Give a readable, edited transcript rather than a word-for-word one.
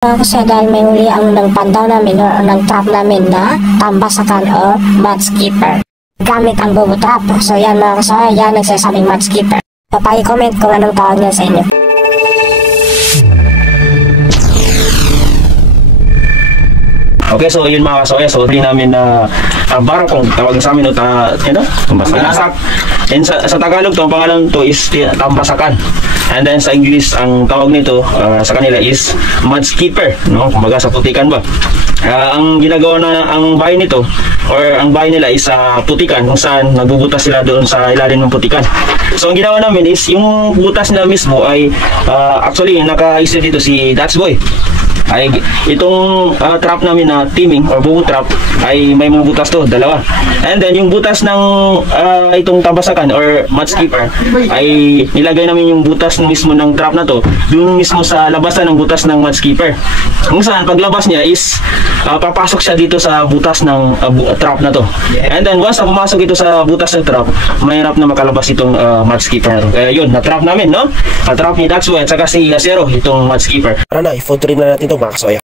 Kasi dahil may huli ang nagpandaw namin o nag-trap namin na tambasakan o mudskipper gamit ang bobo trap. So yan mga kasaya, yan nagsasabing mudskipper. Papaki-comment kung anong tawag niya sa inyo. Okay, so yun mga kasoya, so hindi namin na barakong tawag sa amin, tambasakan. And sa Tagalog to, ang pangalan to is tambasakan. And then sa English, ang tawag nito sa kanila is mudskipper, no? Kumbaga sa putikan ba. Ang ginagawa na ang bahay nito or ang bahay nila is sa putikan, kung saan nagbubutas sila doon sa ilalim ng putikan. So ang ginawa namin is yung butas nila mismo ay actually naka-isip dito si Dutch Boy. Ay itong trap namin na teaming or bubo trap ay may mga butas to, dalawa. And then yung butas ng itong tambasakan or mudskipper ay nilagay namin yung butas mismo ng trap na to doon mismo sa labasan ng butas ng mudskipper. Kung saan paglabas niya is papasok siya dito sa butas ng trap na to. And then once na pumasok ito sa butas ng trap, mahirap na makalabas itong mudskipper na to. Kaya yun, na-trap namin, no? Na-trap ni Daxway at saka si Zero itong mudskipper. Tara na, i-phone trip na natin ito mga kasoya.